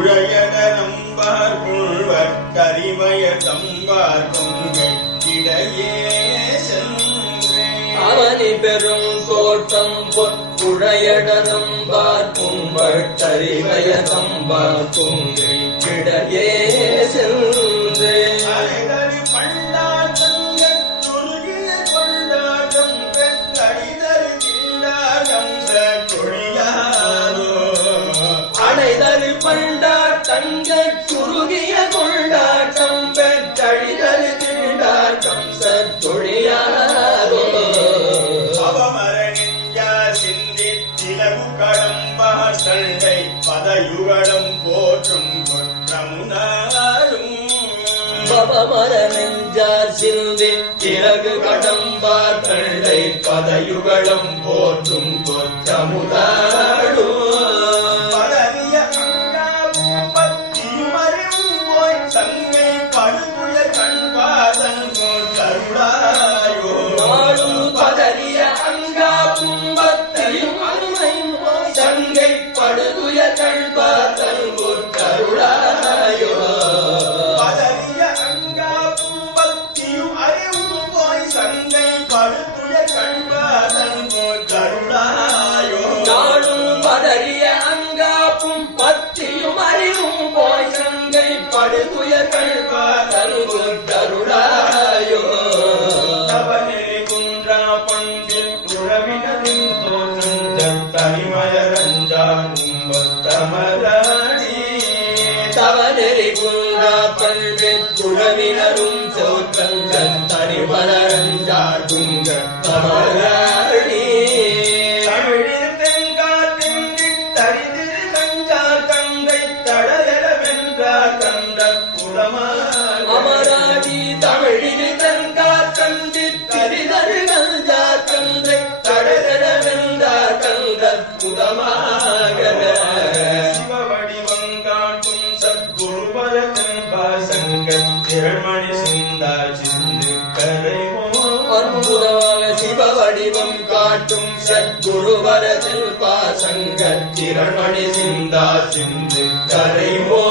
குழையடனம்பார் புழ்வர் கரிமய தம்பார் கொங்கைக்கிடையே அவனி பெரும் தோட்டம் பொற்குழையடனம்பார் புழ்வர் கரிமய தம்பார் கொங்கைக்கிடையே சென்று அனைதரு பண்டார் தங்க குறுகிய கொண்டாட்டம் பெற்றழிதரு திண்டாட்டம் சற்றொழியாரோ அவமரணிஞ்சா சிந்தி திலகு கடம்பா சண்டை பதயுகடம் போற்றும் குற்றமுனாரும் பவமரணிஞ்சார் சிந்தி திலகு கடம்பார் தண்டை பதயுகடம் போற்றும் குற்றமுதாடும் பதறிய அங்கா பும்பத்தையும் அருமையும் சங்கை படுதுய கண்பாதல் கருளாயோ பதறிய அங்கா பும்பத்தையும் அறிவும் போய் சங்கை படுதுய கண்பாதல் கருளாயோ நாடும் பதறிய அங்கா பும்பத்தையும் அறிவும் போய் சங்கை படுதுய கண்பாதல் கருளாயோ தவநெறி குன்றா பல்வேற் குழவினரும் சோற்றங்கள் தனிமலரஞ்சார் துங்க தமராணி தமிழில் தென்காற்றின் தரிதிரு கஞ்சார் தங்கை தடலெல வென்றார் கண்ட புலமார் அமராடி தமிழில் தென்காற்றி திரிதரு கஞ்சார் தங்கை தடலெல வென்றார் கண்ட புலமாக திரள்மணி சிந்தா சிந்து அற்புதமாக சிவவடிவம் காட்டும் சத்குருவர செல்பா சங்க திரள்மணி சிந்தா சிந்து கரைமோ